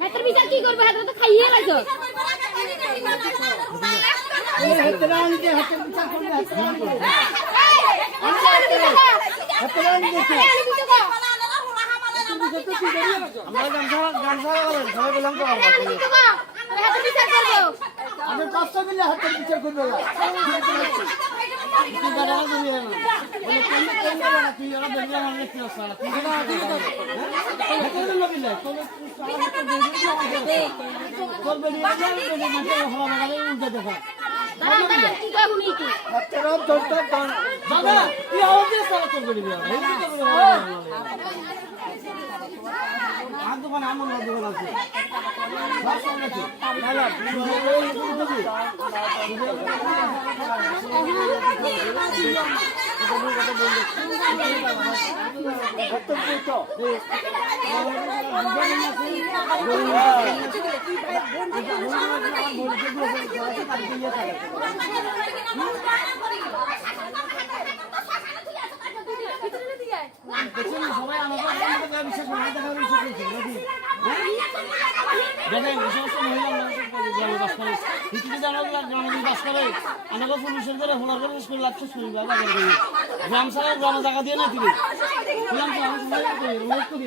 হাতের বিচার কি করবে? হাতের তো খাইয়ে লাইছো। হাতের আনতে হাতের বিচার করবে। আমরা গান ছাড়া বলেন সবাই বললাম তো হাতের বিচার করবো। আমি 500 মিলে হাতের বিচার করবো দোকানে আমার দোকান আছে সবাই আমাকে বিশ্বাস করে দেখেন এই সমস্ত মহিলা গ্রামে বাস করে হিন্দু গ্রামে বাস করে আমাকে পুলিশের করে হোলার করে স্কুল লাগছে স্কুল গ্রাম ছাড়া গ্রামে জায়গা দিয়ে না দিলে অনুরোধ করি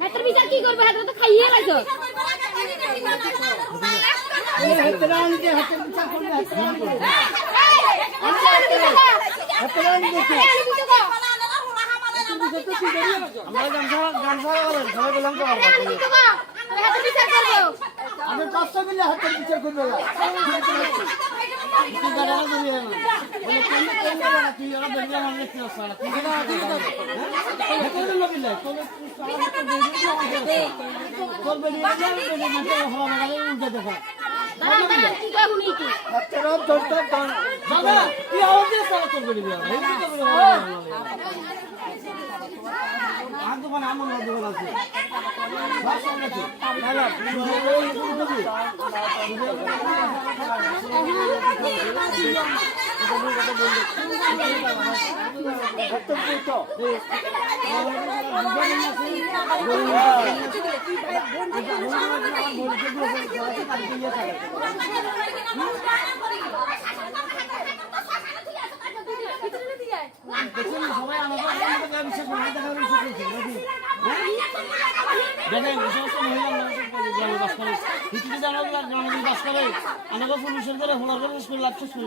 হাতের বিচার কি করবে? হাতের তো খাইয়ে লাইছো। হাতের আনতে হাতের বিচার করবে আমরা গান ছাড়া বলেন সবাই বললাম তো হাতের বিচার করবো। আমি 500 মিলে হাতের বিচার করবো দোকানে আমার দোকান আছে সবাই আমাকে বিশ্বাস করে দেখেন এই সমস্ত মহিলা গ্রামে বাস করে হিন্দু গ্রামে বাস করে আমাকে পুলিশের করে হোলার করে স্কুল লাগছে স্কুল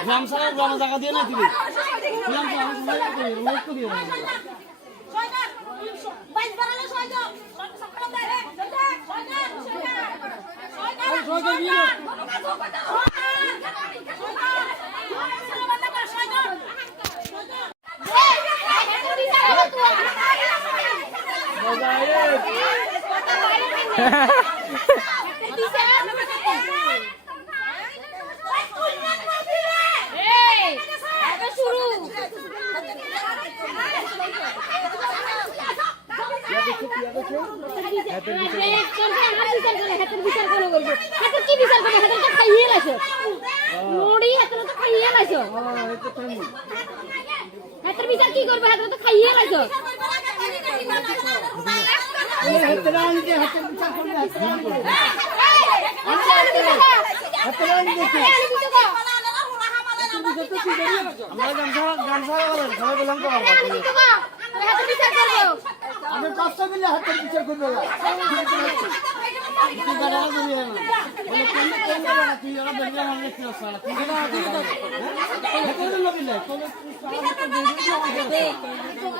গ্রাম ছাড়া গ্রামে জায়গা দিয়ে না দিলে অনুরোধ করি হাতের বিচার কি করবে? হাতের তো খাইয়ে লাইছো। হাতের আনতে হাতের বিচার করবে আমরা গামছা করেন সবাই বললাম তো পারবো আমি তো গো হাতের বিচার করবো আমি 500 মিলে হাতের বিচার করবো না। তুই গাড়ি ধরিয়ে না বলে কোন কোন না তুই ওরা বেরিয়ে মারলে কি আছে তুই না তুই তো কোন লোক না কোন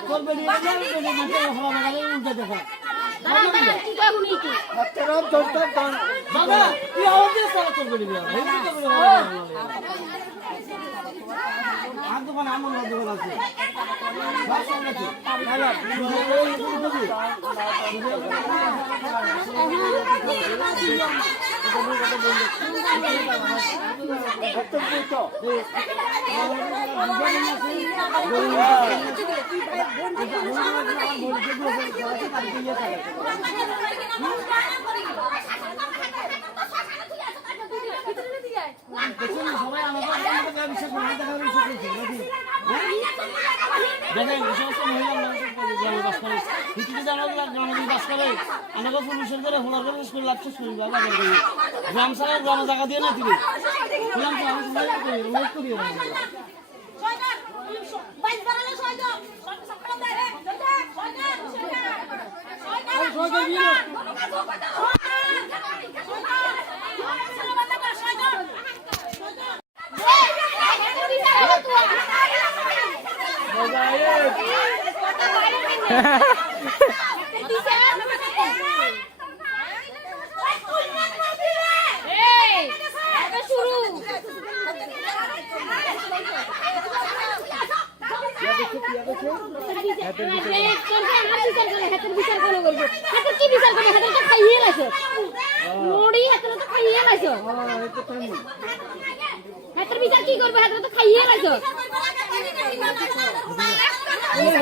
তোর বেরিয়ে না বেরিয়ে মাঠে হওয়া মানে উল্টা দেখা কি কইবো নি কি হাতের ধরতে দান বাবা তুই আওয়াজ দিয়ে সারা তোর বেরিয়ে এই তো করে আর দোকান আমার দোকান আছে বাস নাকি না না হাতের পুতো দেখুন সবাই আমাকে বিশ্বাস করে দেখা বিশ্বাস করছে নাকি দেখেন এই সমস্ত মহিলা গ্রামে বাস করে ভিত্তিতে জানা গ্রামে বাস করে আমাকে পুলিশের করে হোলার করে স্কুল লাগছে স্কুল গ্রাম ছাড়া গ্রামে জায়গা দিয়ে না তিনি বললাম তো আমি সবাই করি হাতের বিচার কি করবে হাতের তো খাইয়ে লাইছো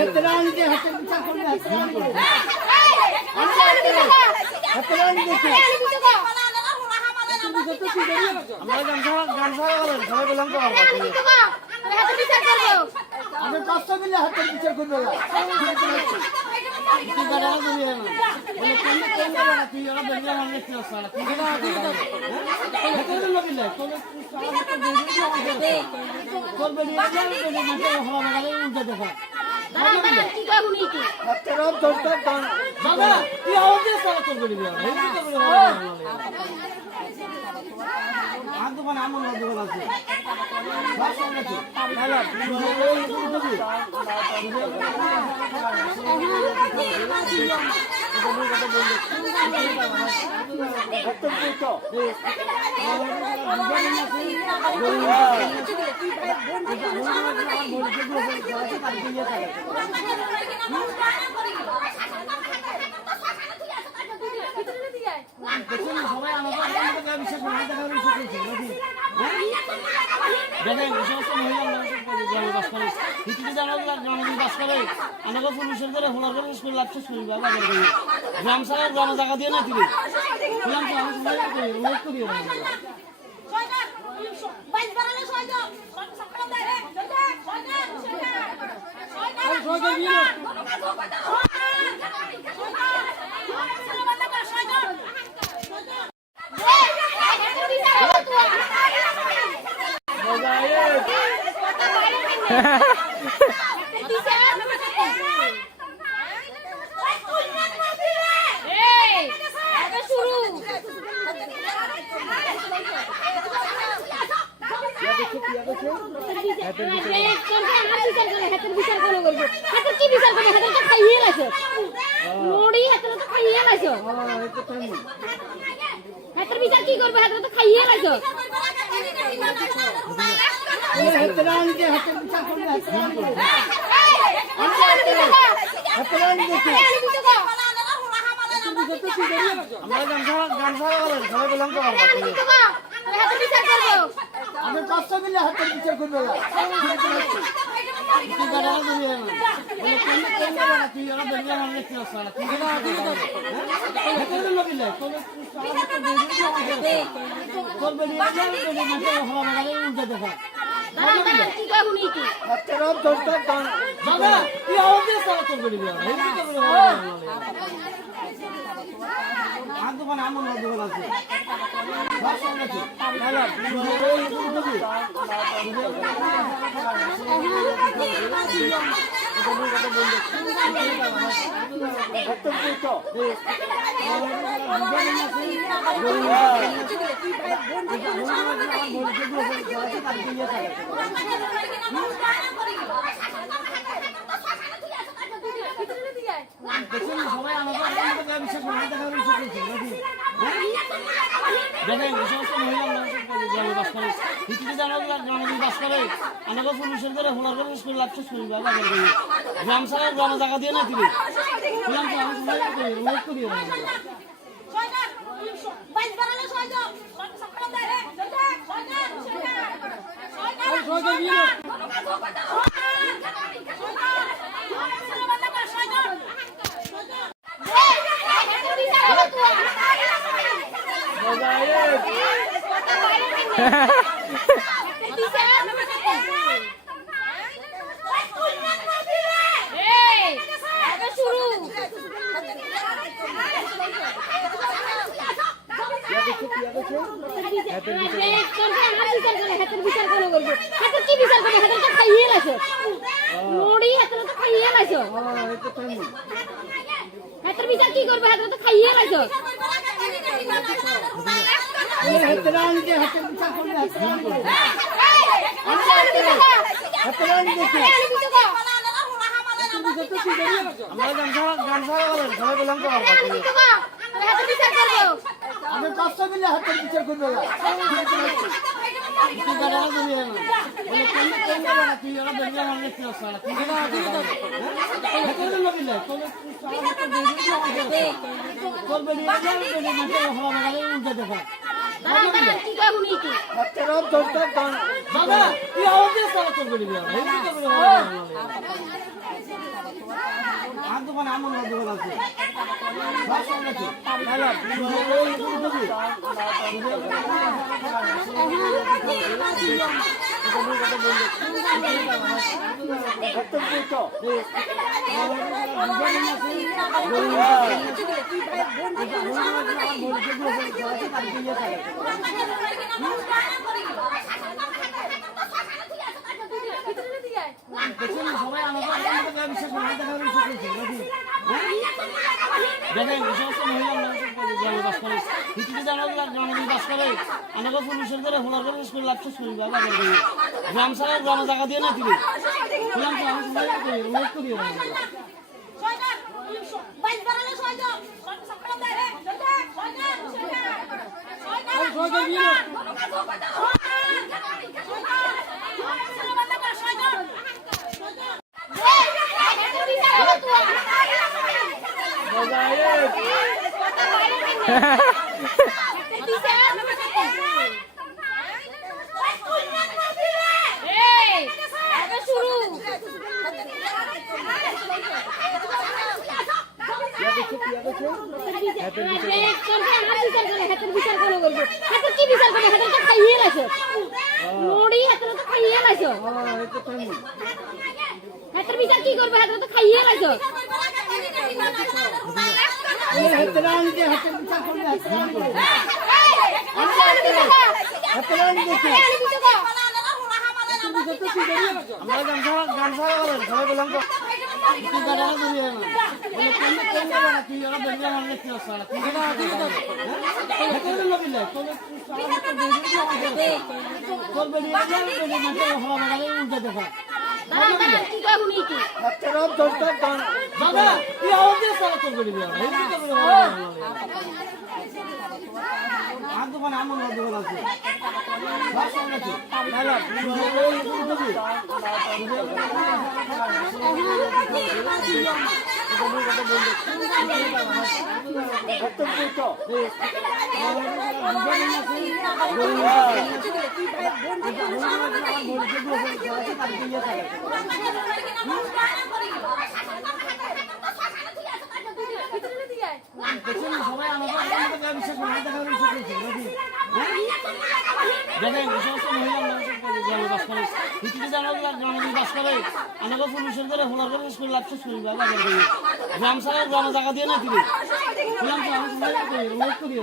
হাতের আনতে হাতের বিচার করবে হাতের আনতে আমরা গামছা করেন সবাই বললাম তো পারবো হাতের বিচার করবো আমি 500 মিলে হাতের বিচার করবো না। তুই গাড়ি ধরিয়ে না বলে কোন কোন না তুই ওরা বেরিয়ে মারলে কি আছে তুই না তুই তো কোন লোক না কোন তোর বেরিয়ে না বেরিয়ে মাঠে হওয়া মানে উল্টা দেখা কি কইবো নি কি হাতের ধরতে দান বাবা তুই আওয়াজ দিয়ে সারা তোর বেরিয়ে এই তো করে আর দোকান আমার দোকান আছে বাস নাকি না না হাতের পুতো দেখুন সবাই আমাকে বিশ্বাস করে দেখা বিশ্বাস করছে নাকি দেখেন এই সমস্ত মহিলা গ্রামে বাস করে ভিত্তিতে জানা গ্রামে বাস করে আমাকে পুলিশের করে হোলার করে স্কুল লাগছে স্কুল গ্রাম ছাড়া গ্রামে জায়গা দিয়ে না তিনি বললাম তো আমি সবাই করি হাতের বিচার কি করবে হাতের তো খাইয়ে লাইছো হাতের আনতে হাতের বিচার করবে হাতের আনতে আমরা গামছা করেন সবাই বললাম তো পারবো হাতের বিচার করবো আমি 500 মিলে হাতের বিচার করবো না। তুই গাড়ি ধরিয়ে না বলে কোন কোন না তুই ওরা বেরিয়ে মারলে কি আছে তুই না তুই তো কোন লোক না কোন তোর বেরিয়ে না বেরিয়ে মাঠে হওয়া মানে উল্টা দেখা কি কইবো নি কি হাতের ধরতে দান বাবা তুই আওয়াজ দিয়ে সারা তোর বেরিয়ে এই তো করে আর দোকান আমার দোকান আছে বাস নাকি না না দেখুন সবাই আমাদের বিশ্বাস করে না, দেখা বিশ্বাস করছে নাকি? দেখেন এই সমস্ত মহিলা গ্রামে বাস করে, ভিত্তিতে জানা গ্রামে বাস করে, আমাকে পুলিশের করে হোলার করে স্কুল লাভ শেষ করি বাবা গ্রাম ছাড়া গ্রামে জায়গা দিয়ে না তিনি বললাম তো আমি সবাই অনুরোধ করি হাতের বিচার কি করবে? হাতের তো খাইয়ে লাইছো। হাতের আনতে হাতের বিচার করবে। আমরা গান ছাড়া বলেন সবাই বললাম তো হাতের বিচার করবো। আমি 500 মিলে হাতের বিচার করবে না। দোকানে আমার দোকান আছে সবাই আমাদের বিশ্বাস করে না, দেখা বিশ্বাস করছে নাকি? দেখেন এই সমস্ত মহিলা গ্রামে বাস করে, ভিত্তিতে জানা গ্রামে বাস করে, আমাকে পুলিশের করে হোলার করে স্কুল লাভ শেষ করি বাবা গ্রাম ছাড়া গ্রামে জায়গা দিয়ে না তিনি বললাম তো আমি সবাই অনুরোধ করি হাতের বিচার কি করবে? হাতের তো খাইয়ে লাইছো। হাতের আনতে হাতের বিচার করবে। আমরা গান ছাড়া বলেন সবাই বললাম তো দোকানে আমার দোকান আছে সবাই আমাদের বিশ্বাস করে না, দেখা বিশ্বাস করছে নাকি? দেখেন এই সমস্ত মহিলা গ্রামে বাস করে, ভিত্তিতে জানা গ্রামে বাস করে, আমাকে পুলিশের করে হোলার করে স্কুল লাভ শেষ করি বাবা গ্রাম ছাড়া গ্রামে জায়গা দিয়ে না তিনি বললাম তো আমি সবাই অনুরোধ করি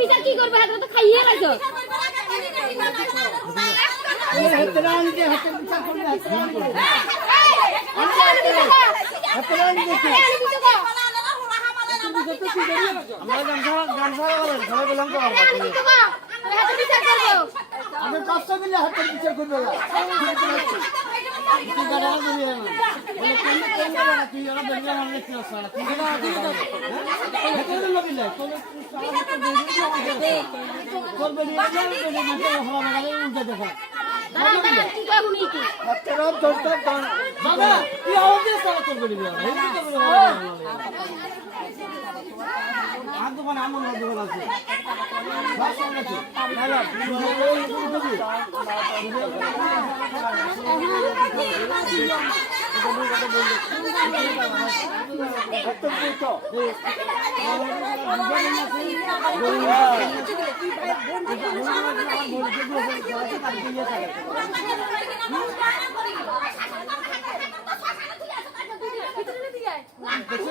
বিচার কি করবে হাতের তো খাইয়ে লাইছো হাতের আনিতে হাতের বিচার করবে হাতের আনিতে আমরা গান ছাড়া বলেন সবাই বললাম তো পারবো হাতের বিচার করবো আমি 500 মিলে হাতের বিচার করবে তুই গাড়া ধরে না বলে কোন কোন না তুই ওরা বেরিয়ে আমার দেখতে আসছ না তুই না তোর লবিলে তোর তোর বেরিয়ে যা বেরিয়ে না হওয়া মানে উল্টা দেখা কি কইবো নি কি হাতের ধরতে বাবা তুই আওয়াজ দিয়ে সারা তোর বেরিয়ে এই তো আর দোকান আমার দোকান আছে ভাষা আছে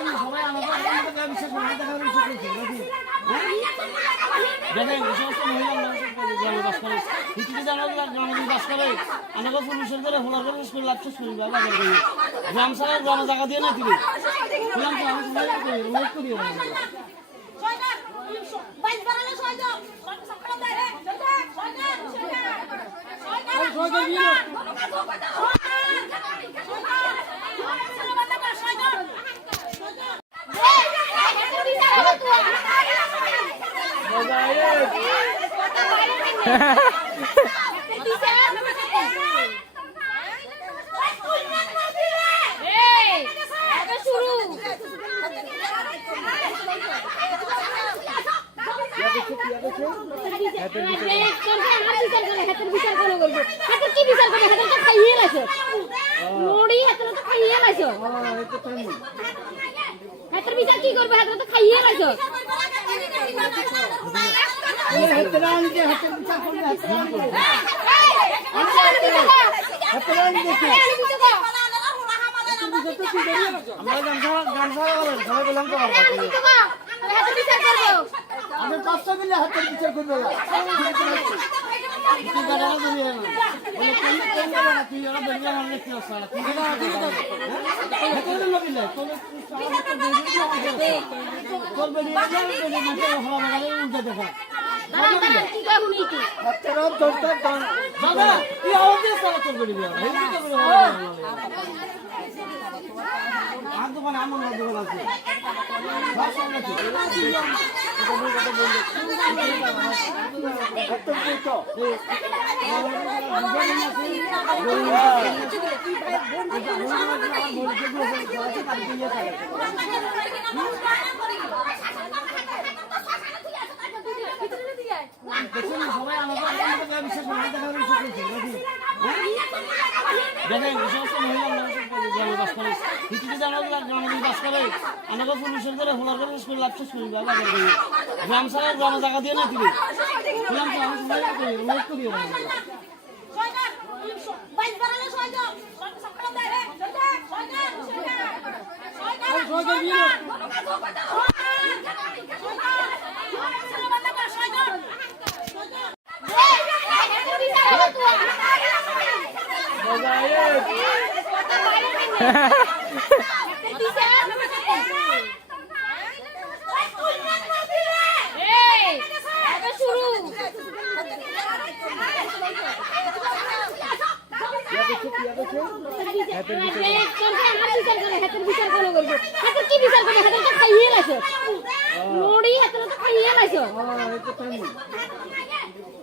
না সবাই আমাদের বিষয় দেখেন এই সমস্ত মহিলা গ্রামে বাস করে হিটিতে জানা গ্রামে বাস করে আমাকে পুলিশের করে হোলার করে স্কুল লাগছে শুনি বাজার করি গ্রাম ছাড়া গ্রামে জায়গা দিয়ে না তিনি বললাম তো আমি সবাই করি রোড করি হাতের বিচার কি করবে হাতের তো খাইয়ে লাইছো হাতের আনিতে হাতের বিচার করবে হাতের আনিতে আমরা গান ছাড়া বলেন সবাই বললাম তো পারবো হাতের বিচার করবো আমি 500 মিলে হাতের বিচার করবে তুই গাড়া ধরে না বলে কোন কোন না তুই ওরা বেরিয়ে আমার দেখতে আসছ না তুই না তোর লবিলে তোর বেরিয়ে যা বেরিয়ে না হওয়া মানে উল্টা দেখা কি কইবো নি কি হাতের ধরতে বাবা তুই আওয়াজ দিয়ে সারা তোর বেরিয়ে এই তো আর দোকান আমার দোকান আছে ভাষা আছে সবাই আমাদের বিষয় দেখেন এই সমস্ত মহিলা গ্রামে বাস করে হিটিতে জানা গ্রামে বাস করে আমাকে পুলিশের করে হোলার করে স্কুল লাগছে শুনি বাজার করি গ্রাম ছাড়া গ্রামে জায়গা দিয়ে না তিনি বললাম তো আমি সবাই করি রোড করি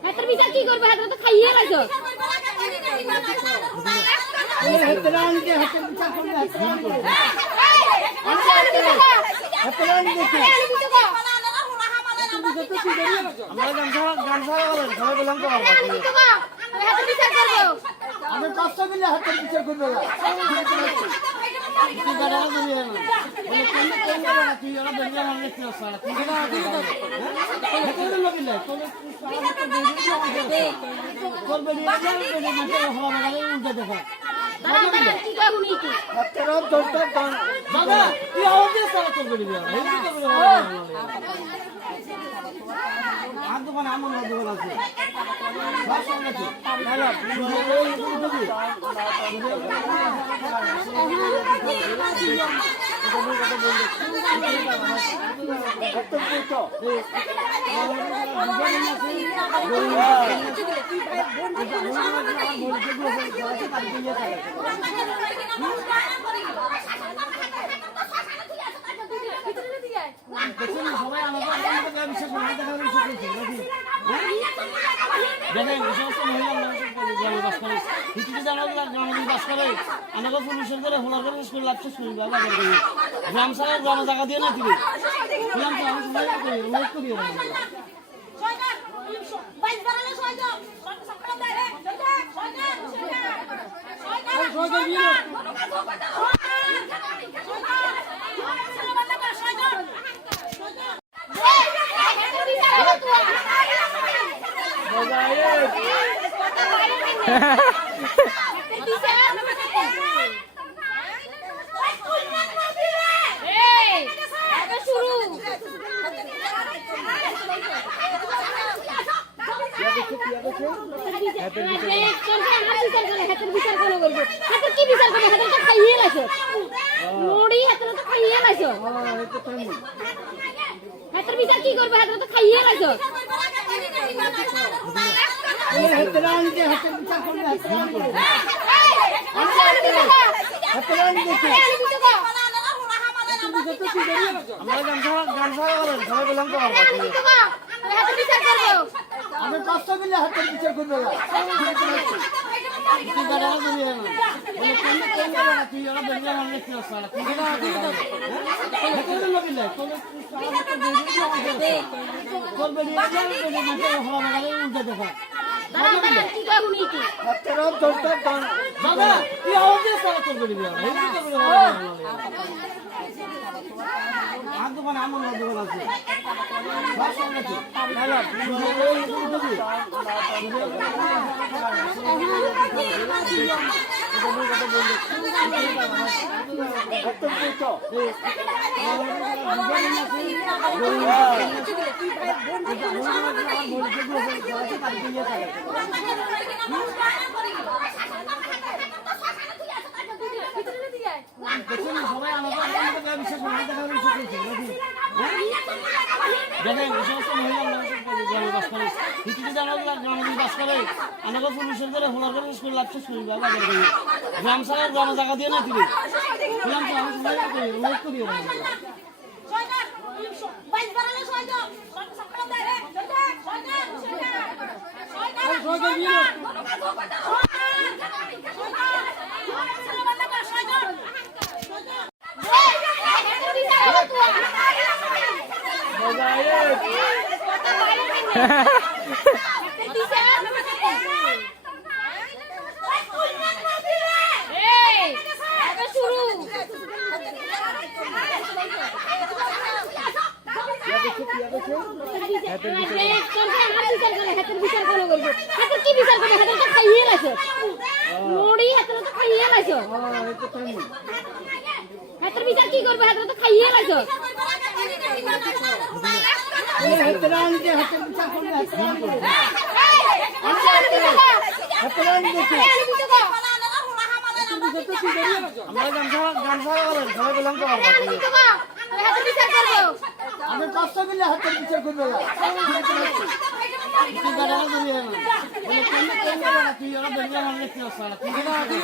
হাতের বিচার কি করবে হাতের তো খাইয়ে লাইছো হাতে না আনতে হাতের বিচার করবে হাতে না আনতে দেখি আমরা গান সারা বলেন সবাই বললাম তো পারবো হাতের বিচার করবো আমি 500 মিলে হাতের বিচার করবে না তুই গাড়াটা দিয়ে না বলে কোন কোন না তুই ওরা বেরিয়ে আমার দেখতে আসছ তুই না তুই তো লোক ইলে তোর সারা তো বেরিয়ে তোর বেরিয়ে গেল বেরিয়ে মাঠে হওয়া মানে উল্টা দেখা কি কাগুনি কি হাতের ধরতে বাবা তুই আওয়াজ দিয়ে সারা তোর বেরিয়ে এই তো বেরিয়ে আর দোকানে আমার দোকান আছে বাস আছে না দেখুন সবাই আমাকে বিশ্বাস করে দেখা বিশ্বাস করছে নাকি দেখেন এই সমস্ত মহিলা গ্রামে বাস করে হিটিতে জানা গ্রামে বাস করে আমাকে পুলিশের করে হোলার করে স্কুল লাগছে শুনবে গ্রাম সারা গ্রামে জায়গা দিয়ে না তিনি বললাম তো আমি সবাই অনুরোধ করি হাতের বিচার কি করবে হাতের তো খাইয়ে লাইছো হাতে না আনতে হাতের বিচার করবে হাতে না আনতে দেখি আমরা গান সারা বলেন সবাই বললাম তো পারবো হাতের বিচার করবো আমি 500 মিলে হাতের বিচার করবে না তুই গাড়াটা দিয়ে না বলে কোন কোন না তুই ওরা বেরিয়ে আমার দেখতে আসছ তুই না তুই তো লোক ইলে তোর সারা তো বেরিয়ে তোর বেরিয়ে গেল বেরিয়ে মাঠে হওয়া মানে উল্টা দেখা কি কাগুনি কি হাতের ধরতে বাবা তুই আওয়াজ দিয়ে সারা তোর বেরিয়ে এই তো বেরিয়ে আর দোকানে আমার দোকান আছে বাস আছে দেখুন সবাই আমাকে বিশ্বাস করে দেখা বিশ্বাস করছে নাকি দেখেন এই সমস্ত মহিলা গ্রামে বাস করে হিটিতে জানা গ্রামে বাস করে আমাকে পুলিশের করে হোলার করে স্কুল লাগছে শুনবে গ্রাম সারা গ্রামে জায়গা দিয়ে না তিনি বললাম তো আমি সবাই অনুরোধ করি হাতের বিচার করবো হাতের কি বিচার করবে হাতের তো খাইয়ে লাইছো মুড়ি হাতের তো খাইয়ে লাইছো হাতের বিচার কি করবে হাতের তো খাইয়ে লাইছো হাতে না আনতে হাতের বিচার করবে হাতে না আনতে দেখি আমরা গান সারা বলেন সবাই বললাম তো পারবো হাতের বিচার করবো আমি 500 মিলে হাতের বিচার করবে না তুই গাড়াটা দিয়ে না বলে কোন কোন না তুই ওরা বেরিয়ে আমার দেখতে আসছ তুই না তুই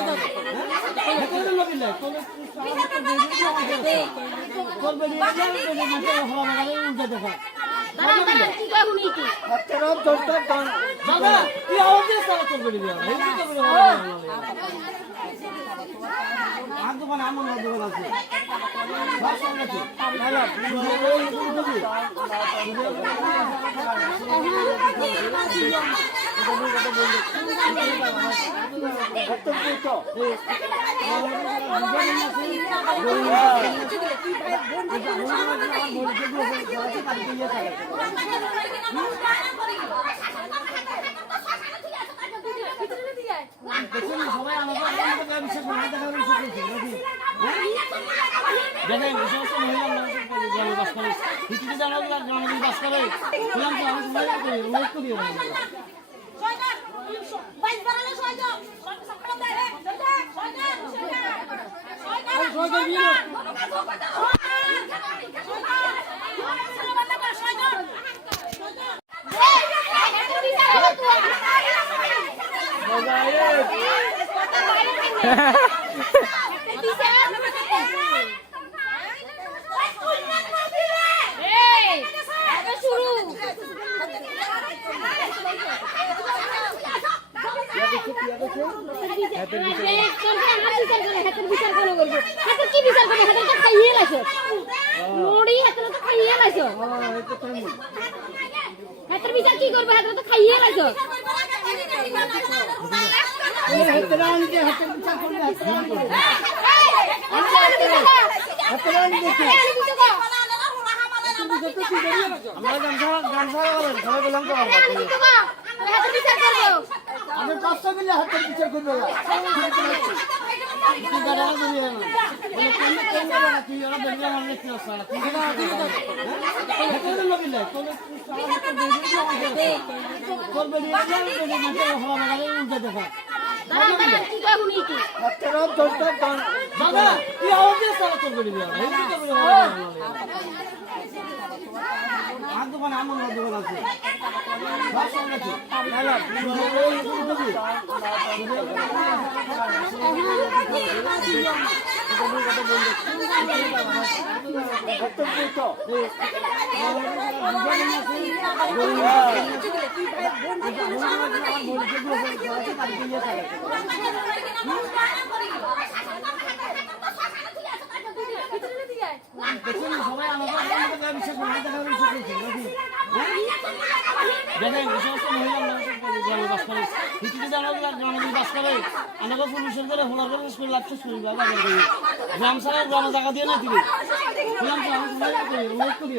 তো লোক ইলে তোর সারা তো বেরিয়ে তোর বেরিয়ে গেল বেরিয়ে মাঠে হওয়া মানে উল্টা দেখা কি কাগুনি কি হাতের ধরতে বাবা তুই আওয়াজ দিয়ে সারা তোর বেরিয়ে এই তো বেরিয়ে আর দোকানে আমার দোকান আছে সব সঙ্গে আছে সবাই আমাকে বিশ্বাস করে দেখেন এই সমস্ত মহিলা গ্রামে বাস করে ভিত্তিতে জানাবো গ্রামে বাস করে শুনলাম তো আমি সবাই অনুরোধ করি হাতের বিচার কি করবে? হাতের তো খাইয়ে লাগছো। আমি 500 মিলে হাতের বিচার করবো আর দোকানে আমার দোকান আছে সব সঙ্গে আছে সবাই আমাকে বিশ্বাস করে দেখেন এই সমস্ত মহিলা গ্রামে বাস করে ভিত্তিতে জানাবো গ্রামে বাস করে আমাকে পুলিশের করে হোলার করে স্কুল লাগছে গ্রাম ছাড়া গ্রামে জায়গা দিয়ে না তিনি শুনলাম তো আমি সবাই অনুরোধ করি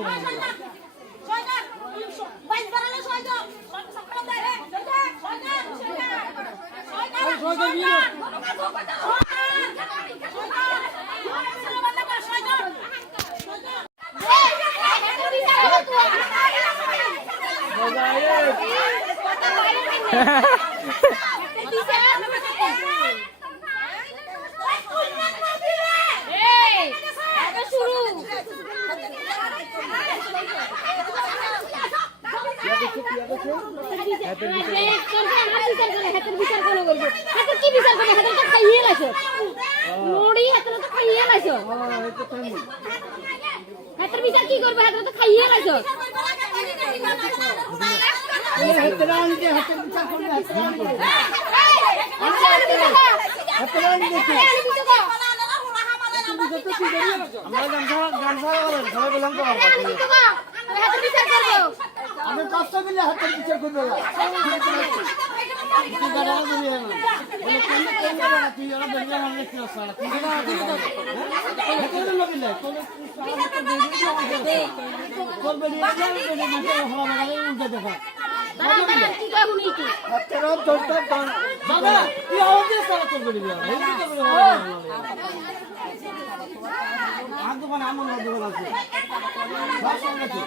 হাতের বিচার কি করবে? হাতের তো খাইয়ে লাগছো। আমি 500 মিলে হাতের বিচার করবো আর দোকানে আমার দোকান আছে সব সঙ্গে আছে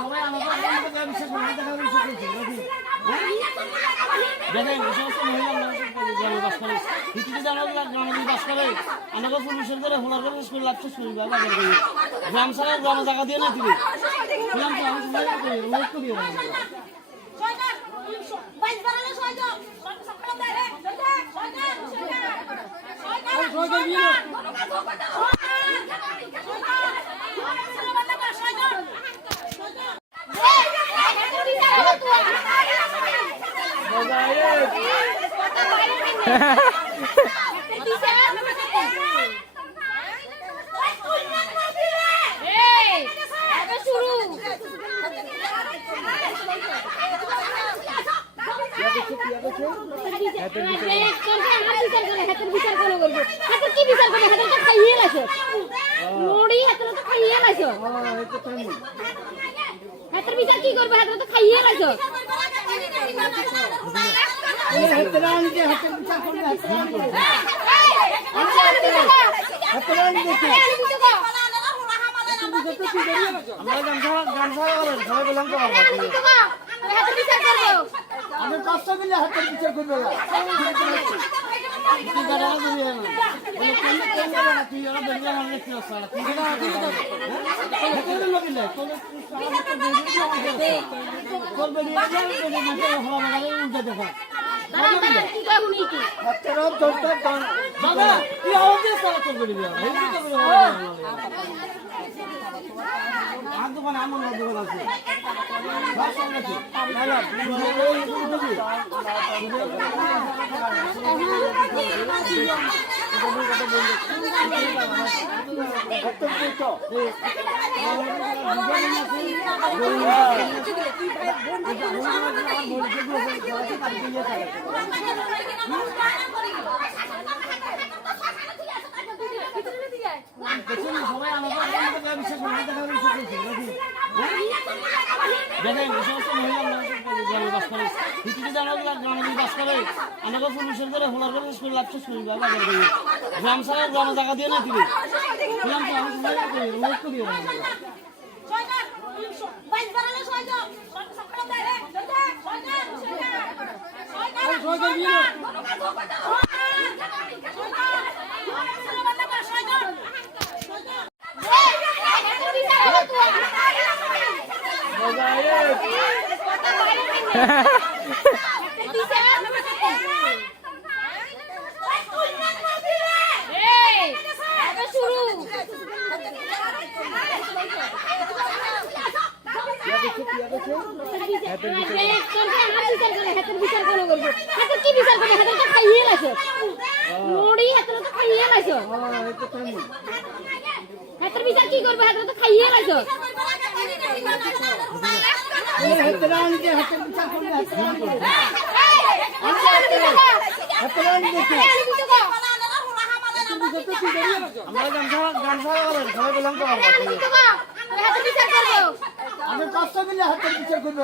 সবাই আমাকে বিশ্বাস করে দেখেন এই সমস্ত মহিলা গ্রামে বাস করে ভিত্তিতে গ্রামে বাস করে আমাকে পুলিশের করে হোলার করে স্কুল লাগছে শরীর গ্রাম ছাড়া গ্রামে জায়গা দিয়ে না তিনি বললাম তো আমি অনুরোধ করি বিচার কি করবে হাতের তো খাইয়ে লাইছো হাতের আনতে হাতের বিচার করবে আমরা গান সবাই বললাম তো আমি 500 মিলে হাতের বিচার করবে দোকানে আমার দোকান আছে সবাই দেখেন এই সমস্ত মহিলা গ্রামে বাস করে ভিত্তিতে গ্রামে বাস করে আমাকে পুলিশের করে হোলার করে স্কুল লাগছে শরীর গ্রাম ছাড়া গ্রামে জায়গা দিয়ে না তিনি বললাম তো আমি অনুরোধ করি হাতের বিচার কি করবে হাতের তো খাইয়ে লাইছো হাতের আনতে হাতের বিচার করবে আমরা গান সবাই বললাম তো আমি 500 মিলে হাতের বিচার করবে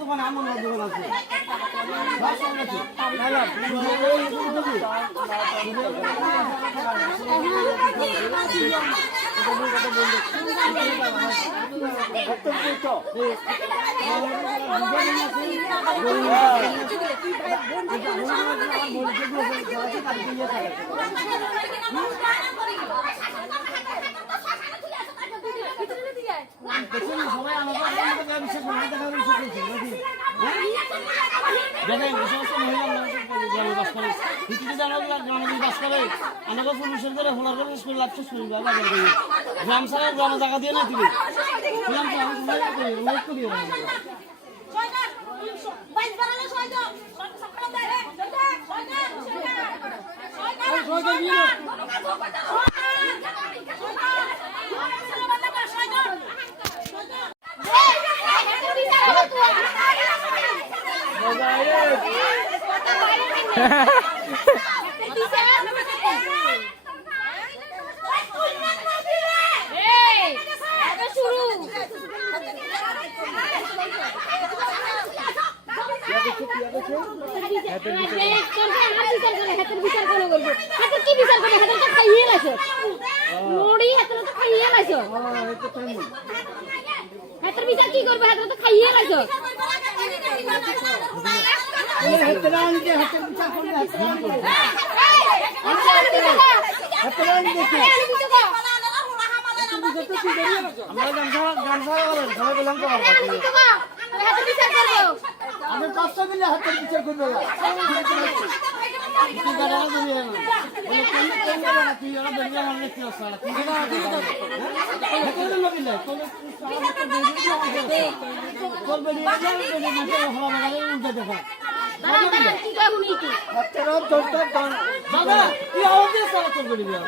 দোকানে আমার দোকান আছে সবাই দেখেন এই সমস্ত মহিলা গ্রামে বাস করে ভিত্তিতে গ্রামে বাস করে আমাকে পুলিশের করে হোলার করে স্কুল লাগছে শরীর গ্রাম ছাড়া গ্রামে জায়গা দিয়ে না তিনি বললাম তো আমি অনুরোধ করি বিচার কোনো করবো হাতের কি বিচার করবে হাতের তো খাইয়ে লাগছে মুড়ি হাতের তো খাইয়ে লাগছে হাতের বিচার কি করবে হাতের তো খাইয়ে লাগছে হাতের আনতে হাতের বিচার করবে আমরা গামছা বলেন সবাই বললাম তো হাতের বিচার করবো আমি 500 মিলে হাতের বিচার করবে তুই গাড়া ধরে না বলে কোন না তুই আর বেরিয়ে আমার দেখতে আসছ না তুই না তুই না লাগিলে তোর বেরিয়ে যা বেরিয়ে না হওয়া লাগালে উল্টা দেখা কি কাহুনি কি হাতের দৌড় বাবা তুই আওয়াজ দিয়ে সারা তোর বেরিয়ে